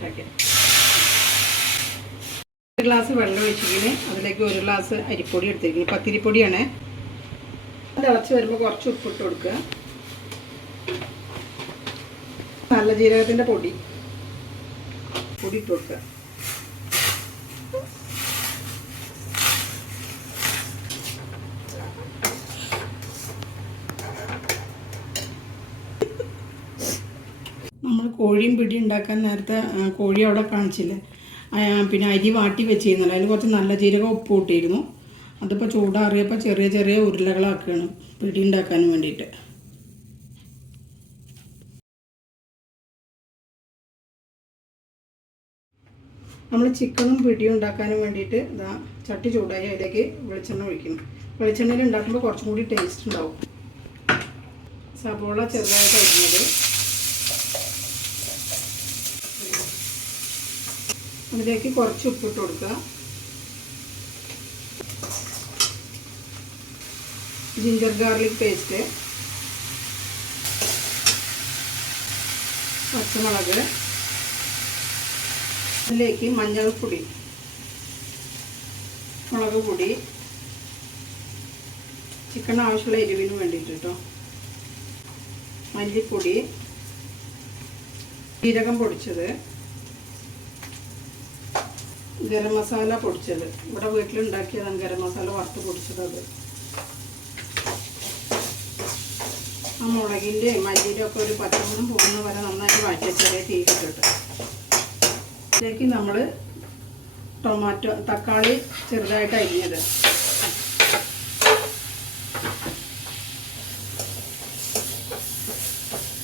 ഉണ്ടാക്കിയത്. ഒരു ഗ്ലാസ് വെള്ളം ഒഴിച്ചിരിക്കുന്നത്, അതിലേക്ക് ഒരു ഗ്ലാസ് അരിപ്പൊടി എടുത്തിരിക്കുന്നത്, പത്തിരിപ്പൊടിയാണ്. തിളച്ച് വരുമ്പോൾ കുറച്ച് ഉപ്പിട്ട് കൊടുക്കുക. നല്ല ജീരകത്തിൻ്റെ പൊടി ഇട്ട് കൊടുക്കുക. നമ്മൾ കോഴിയും പിടി ഉണ്ടാക്കാൻ നേരത്തെ കോഴി അവിടെ കാണിച്ചില്ലേ, പിന്നെ അരി വാട്ടി വെച്ചിരുന്നല്ലോ, അതിൽ കുറച്ച് നല്ല ജീരകം ഉപ്പ് കൂട്ടിയിരുന്നു. അതിപ്പോൾ ചൂടാറിയപ്പോൾ ചെറിയ ചെറിയ ഉരുളകളാക്കുകയാണ് പിടി ഉണ്ടാക്കാൻ വേണ്ടിയിട്ട്. നമ്മൾ ചിക്കനും പിടിയും ഉണ്ടാക്കാനും വേണ്ടിയിട്ട് ഇതാ ചട്ടി ചൂടായി അതിലേക്ക് വെളിച്ചെണ്ണ ഒഴിക്കുന്നു. വെളിച്ചെണ്ണയിൽ ഉണ്ടാക്കുമ്പോൾ കുറച്ചും കൂടി ടേസ്റ്റ് ഉണ്ടാവും. സബോള ചെറുതായിട്ട് അരിഞ്ഞത്, അതിലേക്ക് കുറച്ച് ഉപ്പിട്ട് കൊടുക്കുക. ജിഞ്ചർ ഗാർലിക് പേസ്റ്റ്, പച്ചമുളക്, അതിലേക്ക് മഞ്ഞൾപ്പൊടി, മുളക് പൊടി, ചിക്കൻ ആവശ്യമുള്ള എരിവിന് വേണ്ടിയിട്ട് കേട്ടോ, മല്ലിപ്പൊടി, ജീരകം പൊടിച്ചത്, ഗരം മസാല പൊടിച്ചത്, ഇവിടെ വീട്ടിലുണ്ടാക്കിയതാണ് ഗരം മസാല വറുത്ത് പൊടിച്ചത്. അത് ആ മുളകിൻ്റെ മല്ലിയുടെ ഒക്കെ ഒരു പച്ചമണം പോകുന്ന വരെ നന്നായിട്ട് വഴറ്റി ചെറിയ തീയിട്ടിട്ട് ഇതിലേക്ക് നമ്മൾ തക്കാളി ചെറുതായിട്ട് അരിഞ്ഞത്,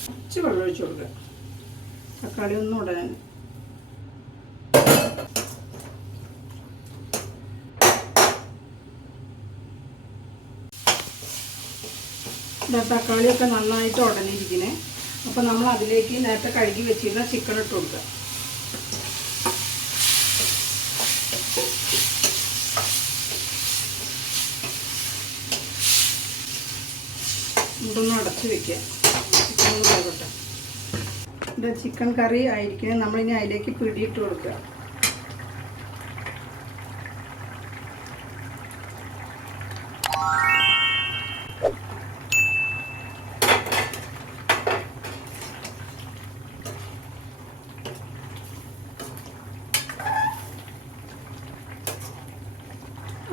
കുറച്ച് വെള്ളം ഒഴിച്ച് കൊടുക്കുക. തക്കാളി ഒന്നും ഉടനെ തക്കാളിയൊക്കെ നന്നായിട്ട് ഉടനിരിക്കണേ. അപ്പോൾ നമ്മൾ അതിലേക്ക് നേരത്തെ കഴുകി വെച്ചിരുന്ന ചിക്കൻ ഇട്ട് കൊടുക്കുക. ഇതൊന്ന് അടച്ച് വെക്കുക. ചിക്കൻ ഒന്ന് വേകട്ടെ. ഇവിടെ ചിക്കൻ കറി ആയിരിക്കണേ. നമ്മളിനി അതിലേക്ക് പിടിയിട്ട് കൊടുക്കുക.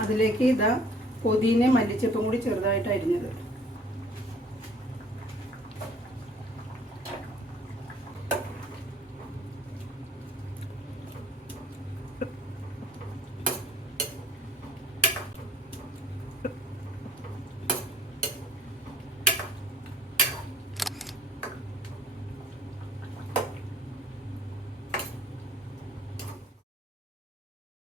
അതിലേക്ക് ഇതാ പുതിനയും മല്ലിച്ചപ്പും കൂടി ചെറുതായിട്ട് അരിഞ്ഞത്,